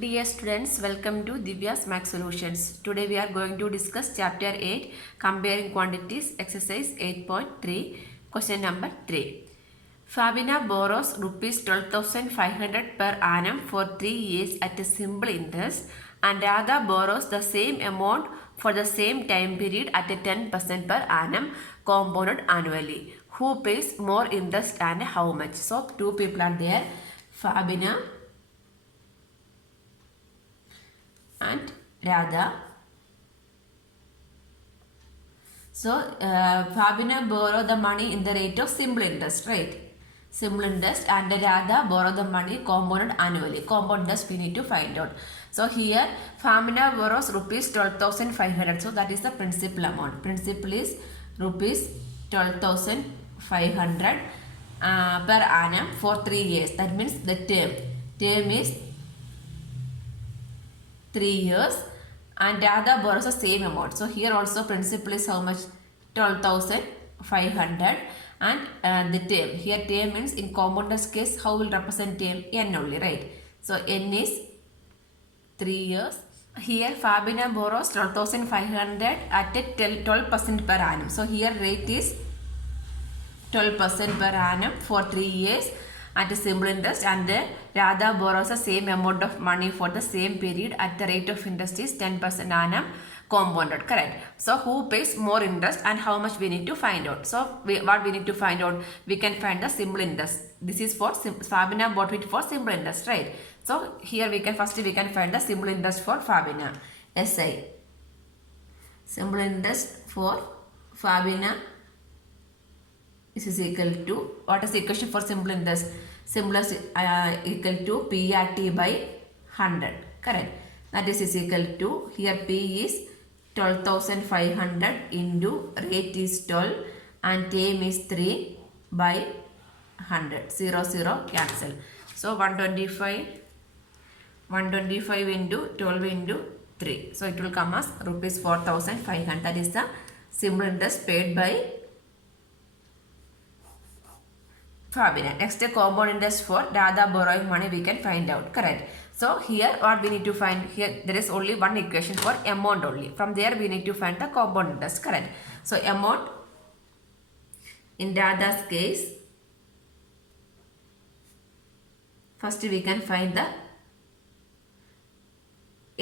Dear students, welcome to Divya's Max Solutions. Today we are going to discuss Chapter 8, Comparing Quantities Exercise 8.3, question number 3. Fabina borrows rupees 12,500 per annum for 3 years at a simple interest, and Radha borrows the same amount for the same time period at a 10% per annum compounded annually. Who pays more interest and how much? So two people are there, Fabina and Radha. So Fabina borrow the money in the rate of simple interest, right? Simple interest, and Radha borrow the money compounded annually. Compound interest we need to find out. So here Fabina borrows rupees 12,500. So that is the principal amount. Principal is rupees 12,500 per annum for 3 years. That means the term is 3 years, and Radha borrows the same amount. So here also principal is how much? 12,500, and the term. Here term means in compounders case how will represent term? N only, right? So N is 3 years. Here Fabina borrows 12,500 at a 12% per annum. So here rate is 12% per annum for 3 years at a simple interest, and Radha borrows the same amount of money for the same period at the rate of interest is 10% annum compounded, correct? So who pays more interest and how much we need to find out? So what we need to find out? We can find the simple interest. This is for Fabina bought it for simple interest, right? So here we can find the simple interest for Fabina. SI. Simple interest for Fabina is equal to, what is the equation for simple interest? Simple is equal to PRT by 100, correct? That is equal to, here P is 12,500 into rate is 12 and term is 3 by 100. 0, 0 cancel. So 125 into 12 into 3. So it will come as rupees 4,500. That is the simple interest paid by Fabina. Next, the compound interest for Radha borrowing money we can find out, correct? So here what we need to find? Here there is only one equation for amount only. From there we need to find the compound interest, correct? So amount in Radha's case, first we can find the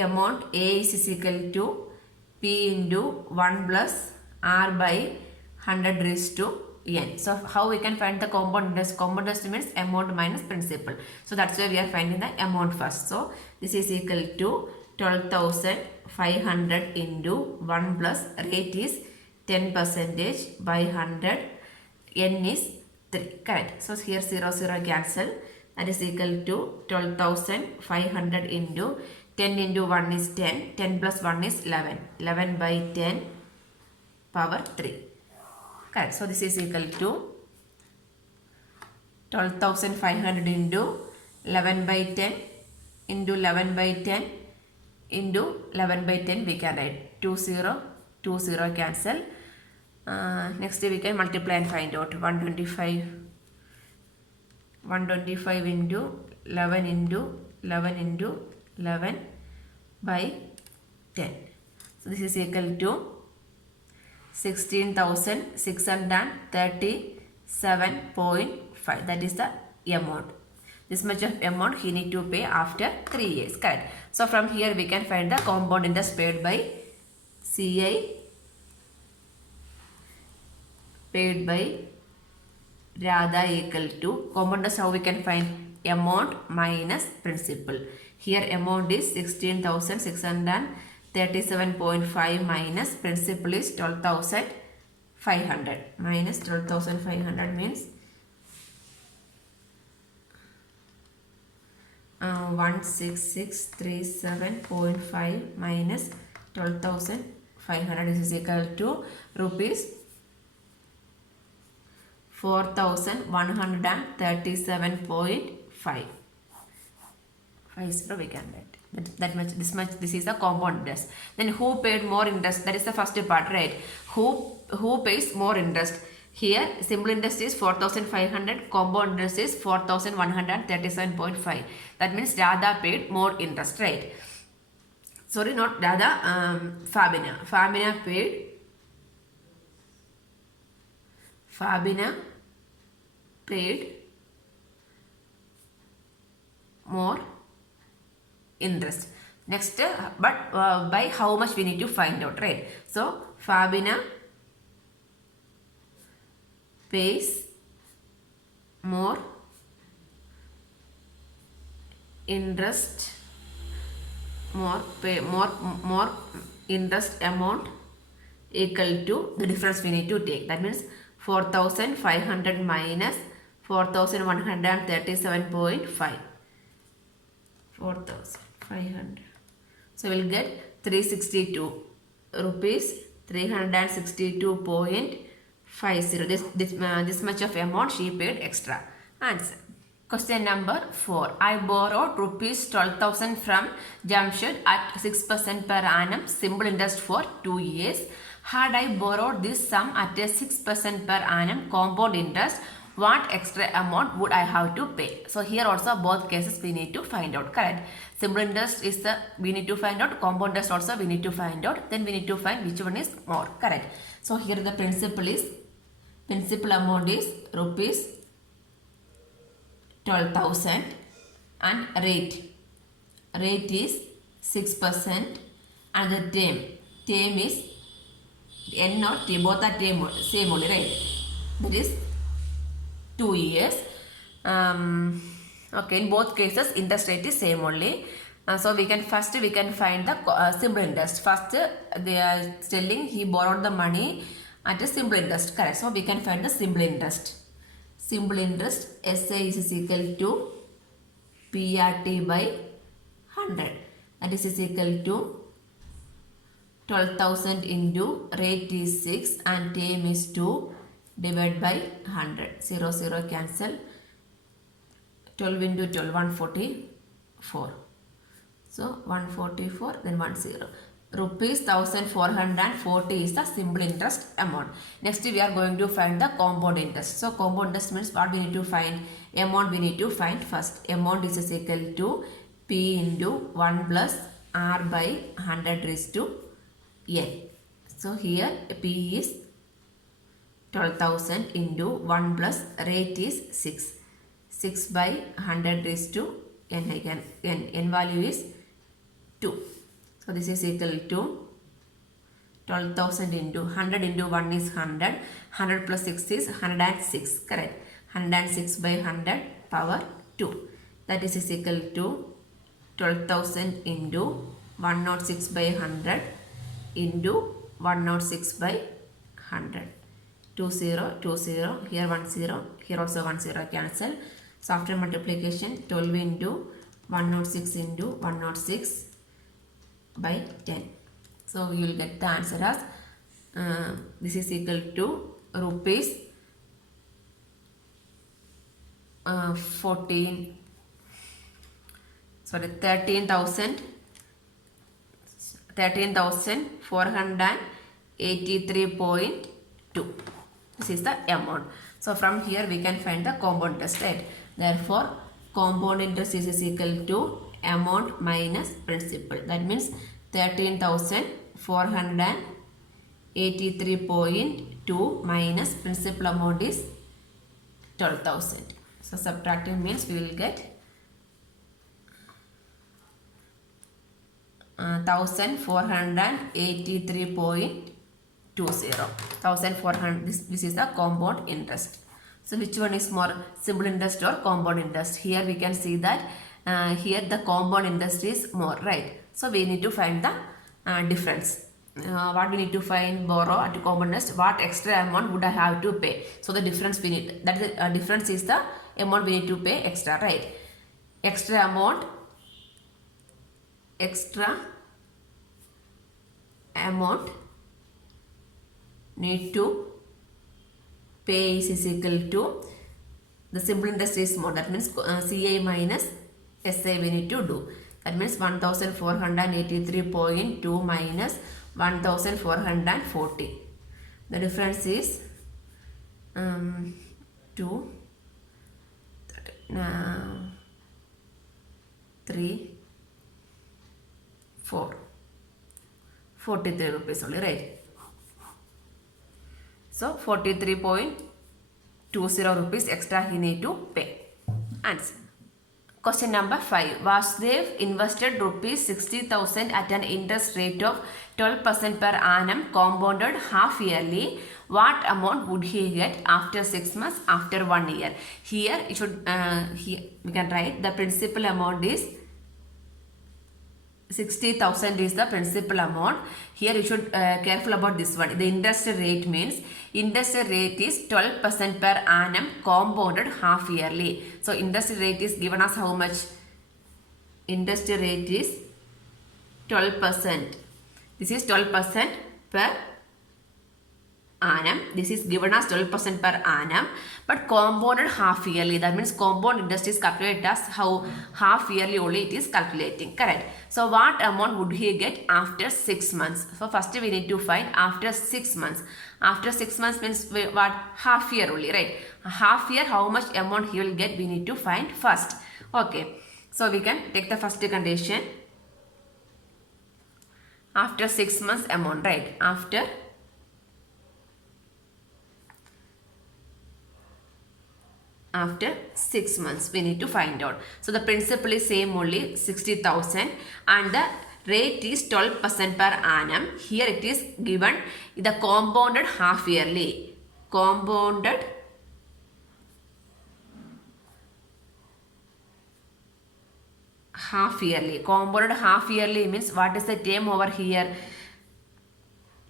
amount. A is equal to P into 1 plus R by 100 raised to N. So how we can find the compound interest? Compound interest means amount minus principal. So that's why we are finding the amount first. So this is equal to 12,500 into 1 plus rate is 10% by 100. N is 3, correct? So here 0, 0 cancel. That is equal to 12,500 into 10 into 1 is 10. 10 plus 1 is 11. 11 by 10 power 3. Correct. So this is equal to 12,500 into 11 by 10 into 11 by 10 into 11 by 10 we can write 20, 20 cancel. Next we can multiply and find out 125 into 11 into 11 into 11 by 10. So this is equal to 16,637.5. That is the amount. This much of amount he need to pay after 3 years, correct? So from here we can find the compound interest paid by CI paid by Radha equal to compound interest. How we can find? Amount minus principal. Here amount is 16,637.5 minus principal is 12,500. Minus 12,500 means 16637.5 minus 12,500 is equal to rupees 4,137.5. 50 we can write. This is the compound interest. Then who paid more interest? That is the first part, right? Who pays more interest? Here simple interest is 4500, compound interest is 4137.5. That means Radha paid more interest, right? Sorry, not Radha, Fabina. Fabina paid more interest. Next, but by how much we need to find out, right? So Fabina pays more interest, more interest amount equal to the difference we need to take. That means 4500 minus 4137.5. 4500. So we'll get 362 rupees, 362.50. This much of amount she paid extra. Answer. Question number 4. I borrowed rupees 12,000 from Jamshed at 6% per annum simple interest for 2 years. Had I borrowed this sum at a 6% per annum compound interest, what extra amount would I have to pay? So here also both cases we need to find out, correct? Simple interest is the we need to find out, compound interest also we need to find out, then we need to find which one is more, correct? So here the principal amount is rupees 12,000 and rate is 6% and the term is N or T, both are same only, right? That is 2 years. Okay, in both cases interest rate is same only. So we can find the simple interest. First they are telling he borrowed the money at a simple interest, correct? So we can find the simple interest. Simple interest SA is equal to PRT by 100. That is equal to 12,000 into rate is 6 and term is 2 divided by 100. 0, 0 cancel. 12 into 12, 144. So 144, then 10. Rupees 1440 is the simple interest amount. Next we are going to find the compound interest. So compound interest means what we need to find? Amount we need to find first. Amount is equal to P into 1 plus R by 100 raised to N. So here P is 12,000 into 1 plus rate is 6. 6 by 100 raised to N again. N value is 2. So this is equal to 12,000 into 100 into 1 is 100. 100 plus 6 is 106. Correct. 106 by 100 power 2. That is equal to 12,000 into 106 by 100 into 106 by 100. 20, 20. Here 10. Here also 10 cancel. So after multiplication 12 into 106 into 106 by 10. So we will get the answer as this is equal to rupees 13,483.2. This is the amount. So from here we can find the compound interest, right? Therefore compound interest is equal to amount minus principal. That means 13,483.2 minus principal amount is 12,000. So subtracting means we will get 1,483.20. 1,400. This is the compound interest. So which one is more, simple interest or compound interest? Here we can see that here the compound interest is more, right? So we need to find the difference. What we need to find? Borrow at compound interest. What extra amount would I have to pay? So the difference we need, that is difference is the amount we need to pay extra, right? Extra amount need to pay is equal to the simple interest is more. That means CI minus SI we need to do. That means 1,483.2 minus 1,440. The difference is 2, 3, 4, 43 rupees only, right? So 43.20 rupees extra he need to pay. Answer. Question number 5. Vasudev invested rupees 60,000 at an interest rate of 12% per annum compounded half yearly. What amount would he get after 6 months, after 1 year? Here it should we can write the principal amount is 60,000 is the principal amount. Here you should careful about this one. The interest rate means interest rate is 12% per annum compounded half yearly. So interest rate is given us how much? Interest rate is 12%. This is 12% per annum. This is given as 12% per annum, but compounded half yearly. That means compound interest is calculated as how half yearly only it is calculating. Correct. So what amount would he get after 6 months? So first we need to find after 6 months. After 6 months means what? Half year only, right? Half year, how much amount he will get, we need to find first. Okay. So we can take the first condition. After 6 months amount, right? After 6 months we need to find out. So the principal is same only 60,000 and the rate is 12% per annum. Here it is given the compounded half yearly. Compounded half yearly. Compounded half yearly means what is the term over here?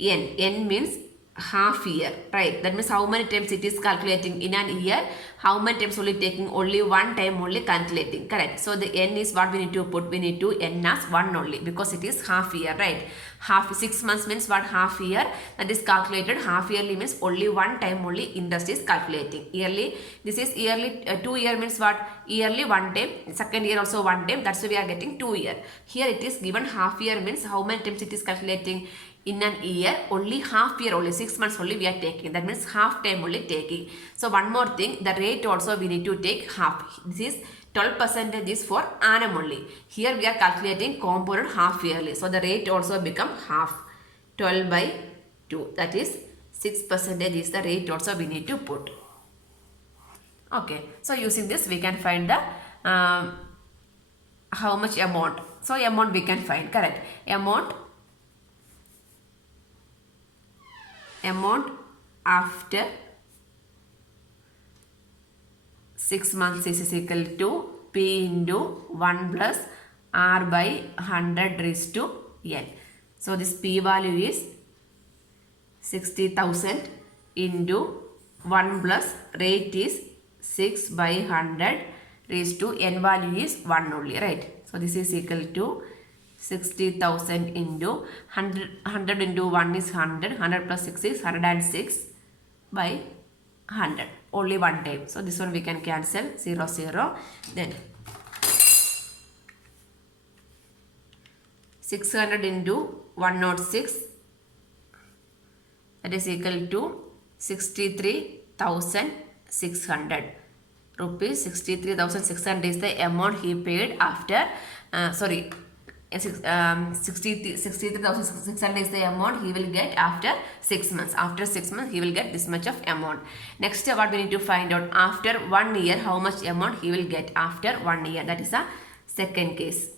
N. N means half year, right? That means how many times it is calculating in an year, how many times only taking, only one time only calculating, correct? So the n is what we need to put, we need to n as 1 only because it is half year, right? Half 6 months means what? Half year, that is calculated. Half yearly means only one time only interest is calculating. Yearly, this is yearly. 2 year means what? Yearly one time, second year also one time, that's why we are getting 2 year. Here it is given half year means how many times it is calculating in an year, only half year only, 6 months only we are taking. That means half time only taking. So one more thing, the rate also we need to take half. This is 12% is for annum only. Here we are calculating compounded half yearly. So the rate also become half. 12 by 2. That is 6% is the rate also we need to put. Okay. So using this we can find the how much amount. So amount we can find, correct? Amount after 6 months is equal to P into 1 plus R by 100 raised to N. So this P value is 60,000 into 1 plus rate is 6 by 100 raised to N value is 1 only, right? So this is equal to 60,000 into 100 into 1 is 100. 100 plus 6 is 106 by 100. Only one time. So this one we can cancel. 0, 0. Then 600 into 106. That is equal to 63,600 rupees. 63,600 is the amount he paid after 63,600 is the amount he will get after 6 months. After 6 months he will get this much of amount. Next what we need to find out, after 1 year how much amount he will get after 1 year. That is a second case.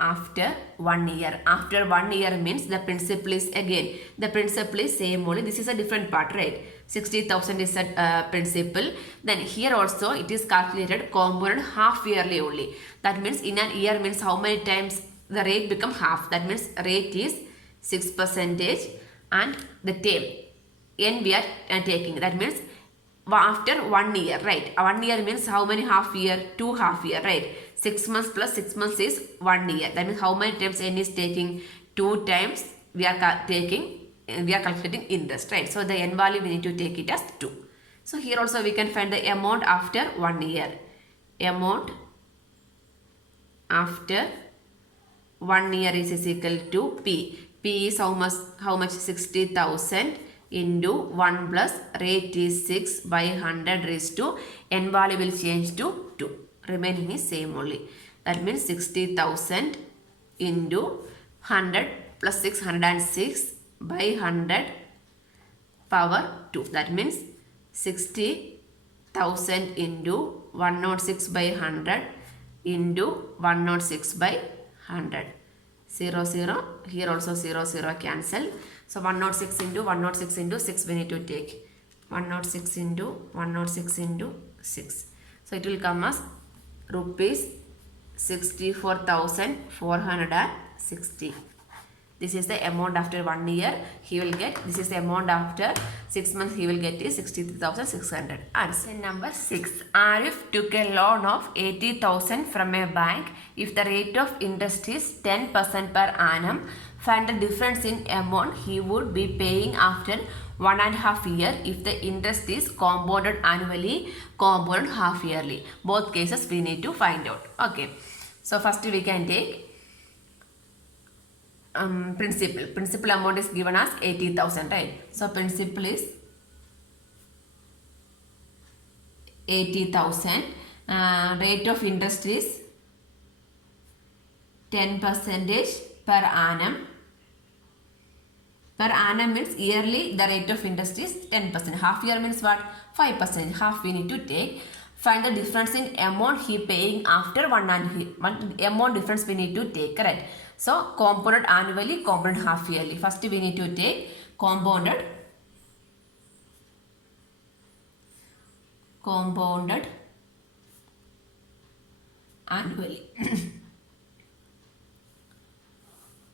After 1 year. After 1 year means the principal is again. The principal is same only. This is a different part, right? 60,000 is a principal. Then here also it is calculated compounded half yearly only. That means in an year means how many times the rate become half. That means rate is 6% and the term n we are taking. That means after 1 year, right? 1 year means how many half year? 2 half year, right? 6 months plus 6 months is 1 year. That means how many times n is taking? 2 times we are calculating interest, right? So the n value we need to take it as 2. So here also we can find the amount after 1 year. Amount after 1 year is equal to P. P is how much 60,000 into 1 plus rate is 6 by 100 raised to n value will change to 2. Remaining is same only. That means 60,000 into 100 plus 606 by 100 power 2. That means 60,000 into 106 by 100 into 106 by 100. 0, 0. Here also 0, 0 cancel. So 106 into 106 into 6 we need to take. 106 into 106 into 6. So it will come as rupees 64,460. This is the amount after 1 year he will get. This is the amount after 6 months he will get is 63,600. Answer number 6. Arif took a loan of 80,000 from a bank. If the rate of interest is 10% per annum, find the difference in amount he would be paying after 1.5 years if the interest is compounded annually, compounded half yearly. Both cases we need to find out. Okay. So first we can take principal amount is given as 80,000, right? So principal is 80,000. Rate of interest is 10% per annum. Per annum means yearly the rate of interest is 10%. Half year means what? 5%. Half we need to take. Find the difference in amount he paying after one amount difference we need to take, correct? So compounded annually, compounded half yearly. First we need to take compounded annually.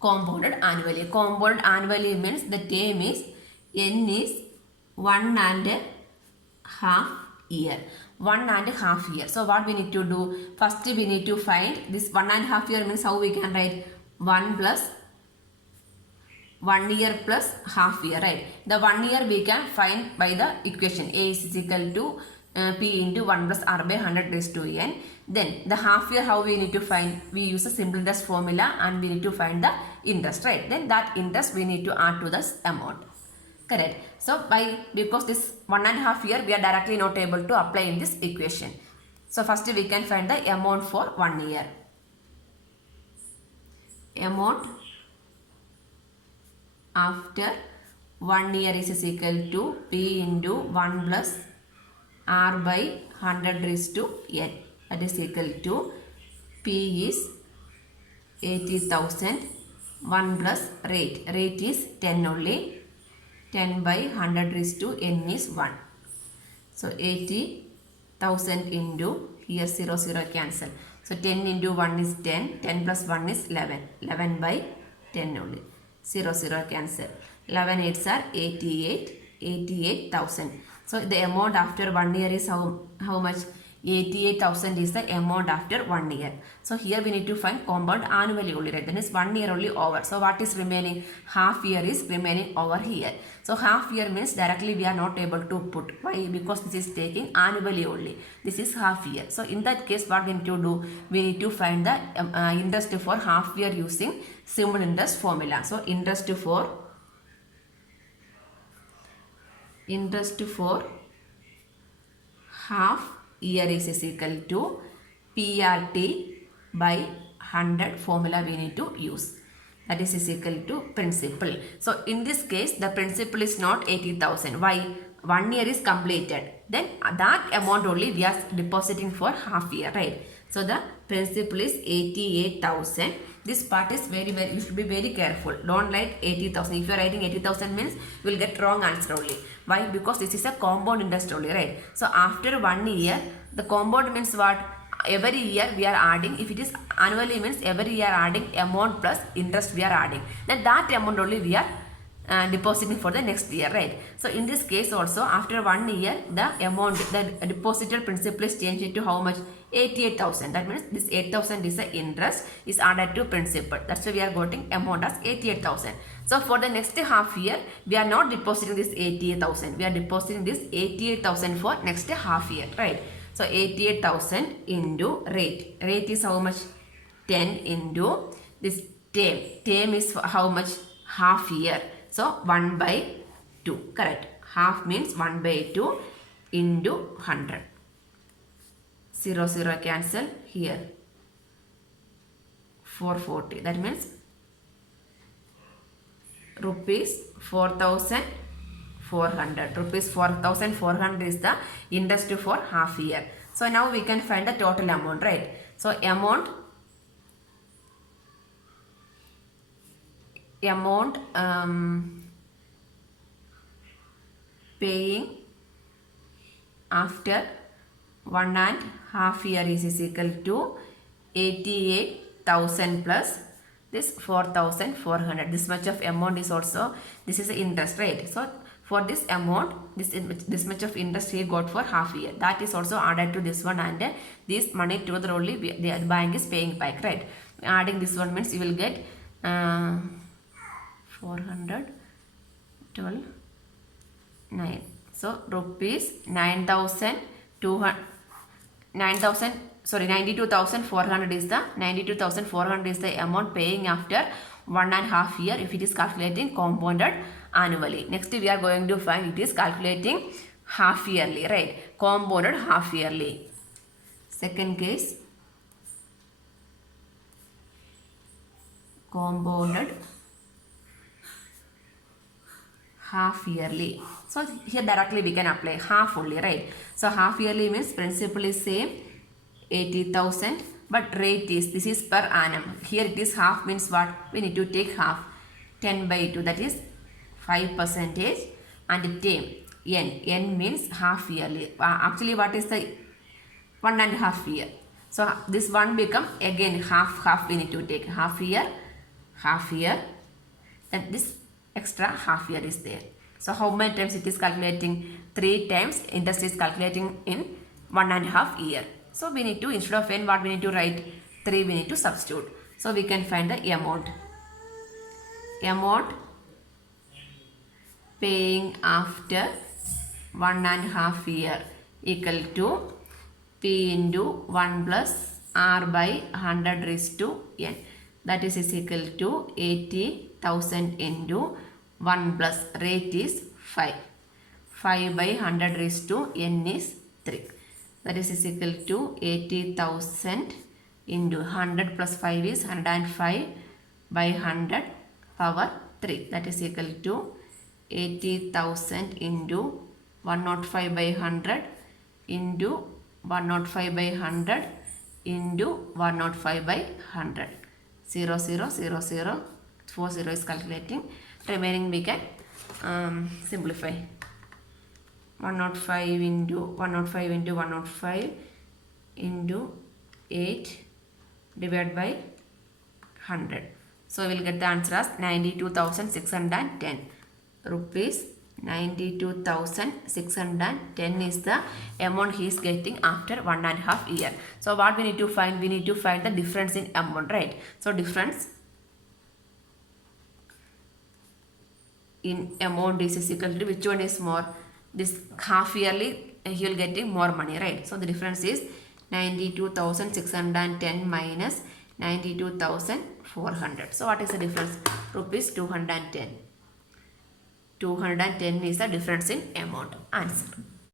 Compounded annually. Compounded annually means the term is n is 1.5 year. 1.5 year. So what we need to do? First we need to find this 1.5 year means how we can write 1 plus 1 year plus half year, right? The 1 year we can find by the equation A is equal to P into 1 plus R by 100 raised to n. Then the half year how we need to find? We use a simple interest formula and we need to find the interest, right? Then that interest we need to add to this amount. Correct. So because this 1.5 year we are directly not able to apply in this equation. So first we can find the amount for 1 year. Amount after 1 year is equal to P into 1 plus R by 100 raised to n. That is equal to P is 80,000. 1 plus rate. Rate is 10 only. 10 by 100 raised to n is 1. So 80,000 into here 0 0 cancel. So 10 into 1 is 10. 10 plus 1 is 11. 11 by 10 only. 0 0 cancel. 11 8s are 88. 88,000. So the amount after 1 year is how much? 88,000 is the amount after 1 year. So here we need to find compound annually only, right? That is 1 year only over. So what is remaining? Half year is remaining over here. So half year means directly we are not able to put. Why? Because this is taking annually only. This is half year. So in that case what we need to do? We need to find the interest for half year using simple interest formula. So interest for half year is equal to PRT by 100 formula we need to use. That is equal to principal. So in this case the principal is not 80,000. Why? 1 year is completed. Then that amount only we are depositing for half year, right? So the principal is 88,000. This part is very you should be very careful. Don't write 80,000. If you are writing 80,000 means you will get wrong answer only. Why? Because this is a compound interest only, right? So after 1 year, the compound means what? Every year we are adding. If it is annually means every year adding amount plus interest we are adding. Then that amount only we are depositing for the next year, right? So in this case also after 1 year the amount, the deposited principal is changed into how much? 88,000. That means this 8,000 is the interest is added to principal. That's why we are getting amount as 88,000. So for the next half year we are not depositing this 88,000. We are depositing this 88,000 for next half year, right? So 88,000 into rate. Rate is how much? 10 into this term. Term is how much? half year. So 1 by 2. Correct. Half means 1 by 2 into 100. 0, 0 cancel here. 440. That means rupees 4,400. Rupees 4,400 is the interest for half year. So now we can find the total amount, right? So amount paying after 1.5 year is equal to 88,000 plus this 4,400. This much of amount is also, this is the interest, right? So for this amount, this much of interest he got for half year, that is also added to this one, and this money together only the bank is paying back, right? Adding this one means you will get 400 12 9. So rupees 92,400 is the 92,400 is the amount paying after 1.5 year if it is calculating compounded annually. Next we are going to find it is calculating half yearly, right? Compounded half yearly. Second case, compounded half yearly. So here directly we can apply half only, right? So half yearly means principal is same 80,000, but rate is, this is per annum. Here it is half means what? We need to take half. 10 by 2, that is 5%, and n means half yearly. Actually what is the 1.5 year? So this one become again half we need to take. Half year, and this extra half year is there. So how many times it is calculating? 3 times interest is calculating in 1.5 year. So we need to, instead of n, what we need to write? 3 we need to substitute. So we can find the amount paying after 1.5 year equal to P into 1 plus R by 100 raised to n. That is equal to 80,000 into 1 plus rate is 5. 5 by 100 raised to n is 3. That is equal to 80,000 into 100 plus 5 is 105 by 100 power 3. That is equal to 80,000 into 105 by 100 into 105 by 100 into 105 by 100. 0, 0, 0, 0. 4 0 is calculating. Remaining we can simplify. 105 into 105 into 105 into 8 divided by 100. So we will get the answer as 92,610 rupees. 92,610 is the amount he is getting after 1.5 year. So what we need to find? We need to find the difference in amount, right? So difference in amount is equal to, which one is more? This half yearly he will getting more money, right? So the difference is 92,610 minus 92,400. So what is the difference? Rupees 210. 210 is the difference in amount. Answer.